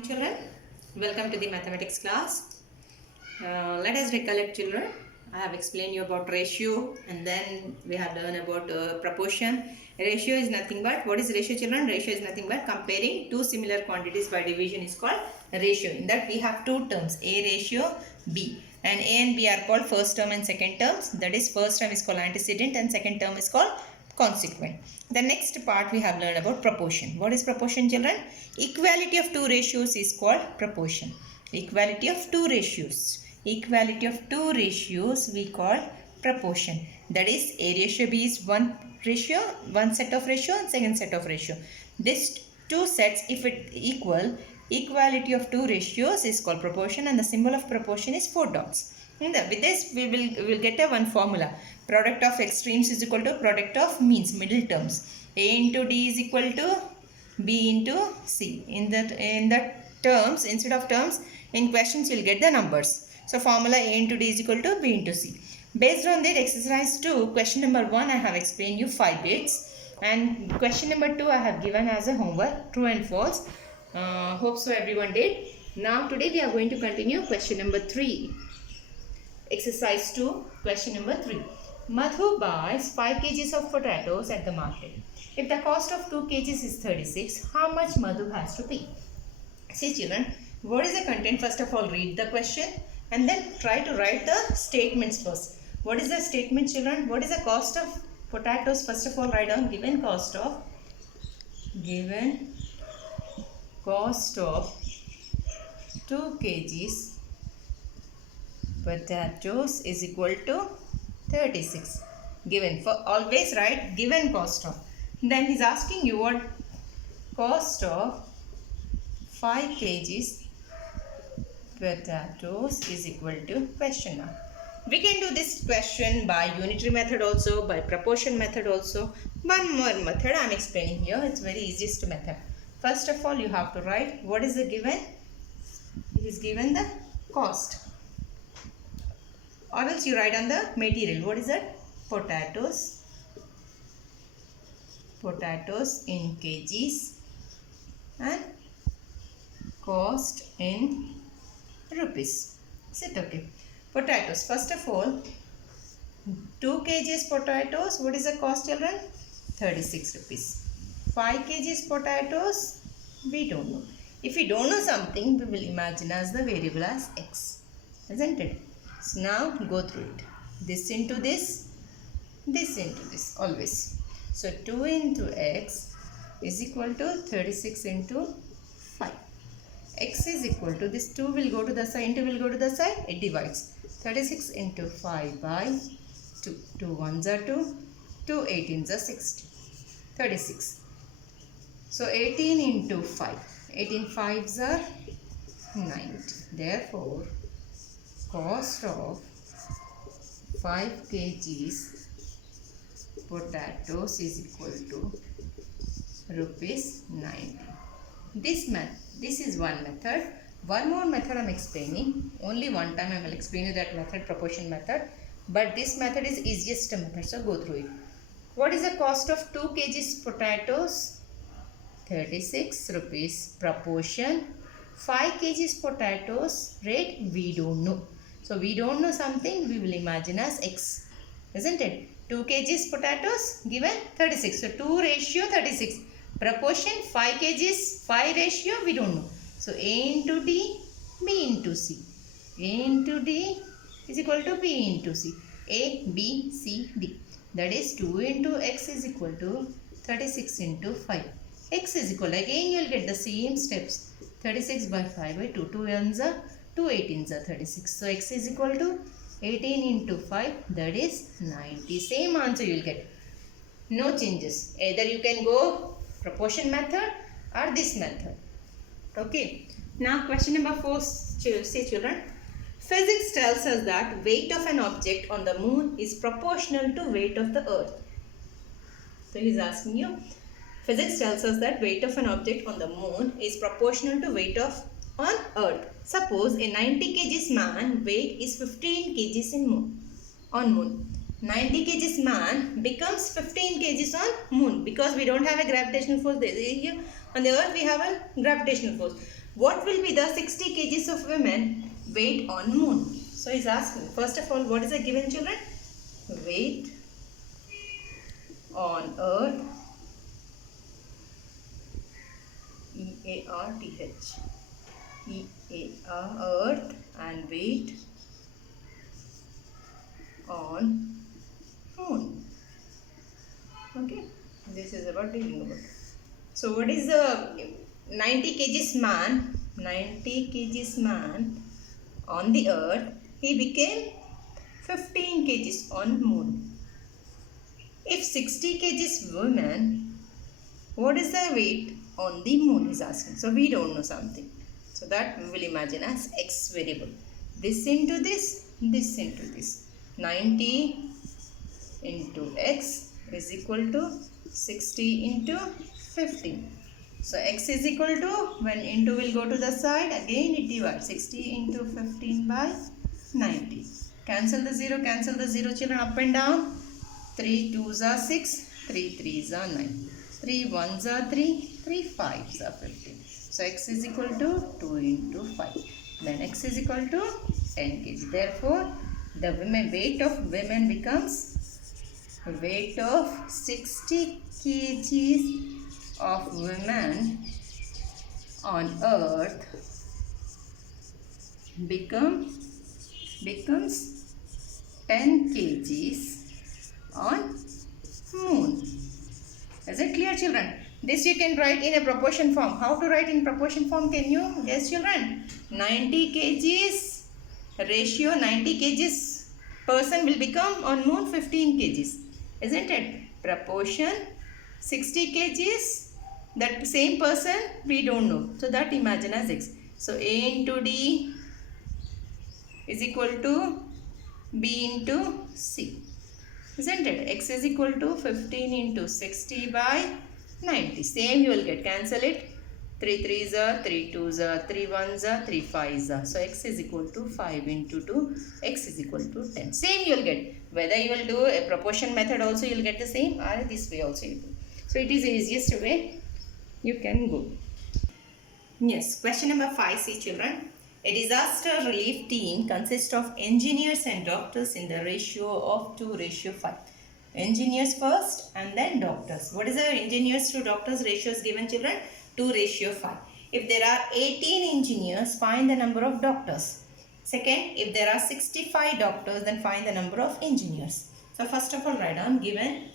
Children, welcome to the mathematics class. Let us recollect, children. I have explained you about ratio and then we have learned about proportion. Ratio is nothing but, what is ratio, children? Ratio is nothing but comparing two similar quantities by division is called ratio. In that we have two terms, A ratio, B. And A and B are called first term and second terms. That is, first term is called antecedent and second term is called consequent. The next part we have learned about proportion. What is proportion, children? Equality of two ratios is called proportion. Equality of two ratios. Equality of two ratios we call proportion. That is, A ratio B is one ratio, one set of ratio and second set of ratio. These two sets, if it equal, equality of two ratios is called proportion, and the symbol of proportion is four dots. With this we will get a one formula. Product of extremes is equal to product of means, middle terms. A into D is equal to B into C. In that terms, instead of terms, in questions you will get the numbers. So formula A into D is equal to B into C. Based on that, exercise 2, question number 1 I have explained you 5 bits. And question number 2 I have given as a homework, true and false. Hope so everyone did. Now today we are going to continue question number 3. Exercise 2, question number 3. Madhu buys 5 kgs of potatoes at the market. If the cost of 2 kgs is 36, how much Madhu has to pay? See children, what is the content? First of all, read the question and then try to write the statements first. What is the statement, children? What is the cost of potatoes? First of all, write down given cost of 2 kgs potatoes is equal to 36. Given, for always write given cost of. Then he's asking you what cost of 5 kgs potatoes is equal to question mark. We can do this question by unitary method also, by proportion method also. One more method I am explaining here. It's very easiest method. First of all, you have to write what is the given. It is given the cost. Or else you write on the material. What is that? Potatoes in kgs and cost in rupees. Is it okay? Potatoes. First of all, 2 kgs potatoes. What is the cost, children? 36 rupees. 5 kgs potatoes. We don't know. If we don't know something, we will imagine as the variable as x. Isn't it? So now go through it. This into this into this, always. So 2 into x is equal to 36 into 5. X is equal to, this 2 will go to the side, into will go to the side, it divides. 36 into 5 by 2. 2 1s are 2, 2 18s are 60. 36. So 18 into 5. 18 5s are 90. Therefore, cost of 5 kgs potatoes is equal to rupees 90. This is one method. One more method I am explaining. Only one time I will explain you that method, proportion method. But this method is easiest method, so go through it. What is the cost of 2 kgs potatoes? 36 rupees. Proportion 5 kgs potatoes rate we don't know. So we don't know something, we will imagine as x. Isn't it? 2 kgs potatoes given 36. So 2 ratio 36. Proportion 5 kgs, 5 ratio we don't know. So A into D, B into C. A into D is equal to B into C. A, B, C, D. That is 2 into x is equal to 36 into 5. X is equal, again you will get the same steps. 36 by 5 by 2. 2 1s are 2 18s are 36. So x is equal to 18 into 5, that is 90. Same answer you will get. No changes. Either you can go proportion method or this method. Okay. Now question number 4, say children. Physics tells us that weight of an object on the moon is proportional to weight of the earth. So he is asking you. Physics tells us that weight of an object on the moon is proportional to weight of on earth. Suppose a 90 kgs man weight is 15 kgs on moon. 90 kgs man becomes 15 kgs on moon because we don't have a gravitational force. Here on the earth we have a gravitational force. What will be the 60 kgs of women weight on moon? So he's asking, first of all, what is the given, children? Weight on earth, EARTH, earth, and weight on moon. Okay, this is about dealing about. So what is the 90 kgs man? 90 kgs man on the earth, he became 15 kgs on moon. If 60 kgs woman, what is the weight on the moon, is asking. So we don't know something. So that we will imagine as x variable. This into this into this. 90 into x is equal to 60 into 15. So x is equal to, when into will go to the side, again it divides. 60 into 15 by 90. Cancel the 0 children, up and down. 3 2s are 6, 3 3s are 9. 3 1s are 3, 3 5s are 15. So x is equal to 2 into 5. Then x is equal to 10 kg. Therefore, the weight of women becomes weight of 60 kgs of women on earth becomes 10 kgs on moon. Is it clear, children? This you can write in a proportion form. How to write in proportion form? Can you guess, children? 90 kgs ratio, 90 kgs person will become on moon 15 kgs. Isn't it? Proportion 60 kgs, that same person we don't know. So that imagine as x. So A into D is equal to B into C. Isn't it? X is equal to 15 into 60 by 90. Same you will get. Cancel it. 3 3s are, 3 2s are, 3 1s are, 3 5s are. So x is equal to 5 into 2. X is equal to 10. Same you will get. Whether you will do a proportion method also you will get the same, or this way also you do. So it is the easiest way you can go. Yes, question number 5C, children. A disaster relief team consists of engineers and doctors in the ratio of 2:5. Engineers first and then doctors. What is the engineers to doctors ratio is given, children? 2:5. If there are 18 engineers, find the number of doctors. Second, if there are 65 doctors, then find the number of engineers. So first of all, write down given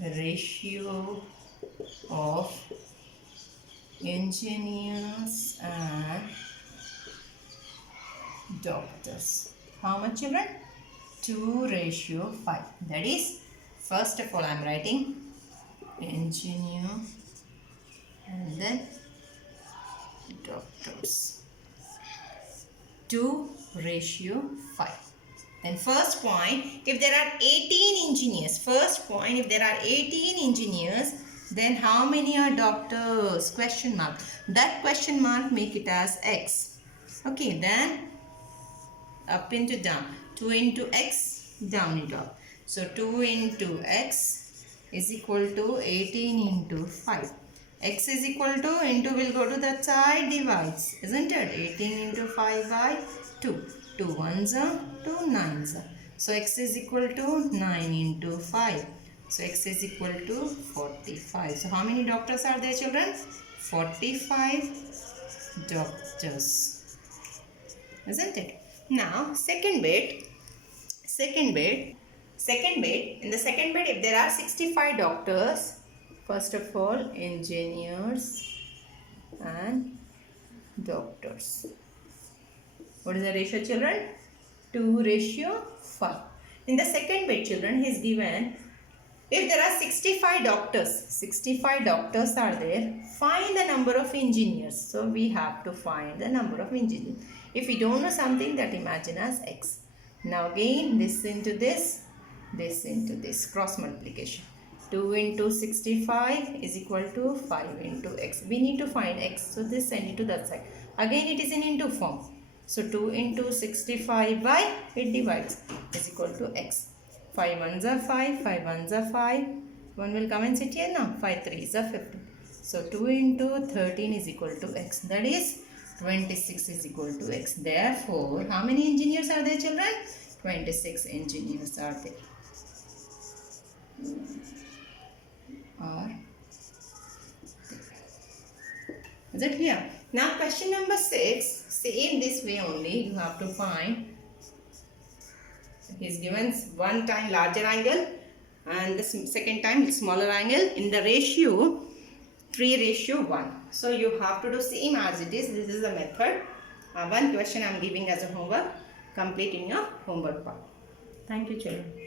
ratio of engineers and doctors. How much, children? 2:5. That is, first of all I am writing engineer and then doctors. 2:5. Then first point, if there are 18 engineers, then how many are doctors? Question mark. That question mark, make it as x. Okay, then up into down. 2 into x, down into up. So 2 into x is equal to 18 into 5. X is equal to, into will go to that side, divides. Isn't it? 18 into 5 by 2. 2 1s are, 2 9s are. So x is equal to 9 into 5. So x is equal to 45. So how many doctors are there, children? 45 doctors. Isn't it? Now second bit. In the second bit, if there are 65 doctors, first of all, engineers and doctors. What is the ratio, children? 2:5. In the second bit, children, he is given, if there are 65 doctors are there, find the number of engineers. So we have to find the number of engineers. If we don't know something, that imagine as x. Now again, this into this into this, cross multiplication. 2 into 65 is equal to 5 into x. We need to find x, so this send it to that side. Again it is in into form. So 2 into 65 by, it divides, is equal to x. 5 1s are 5, 5 1s are 5. 1 will come and sit here now. 5 3s are 15. So 2 into 13 is equal to x. That is 26 is equal to x. Therefore, how many engineers are there, children? 26 engineers are there. Are Is it clear? Now question number 6. Same this way only. You have to find. He's given one time larger angle and the second time smaller angle in the ratio 3:1. So you have to do same as it is. This is the method. One question I am giving as a homework. Complete in your homework part. Thank you, children.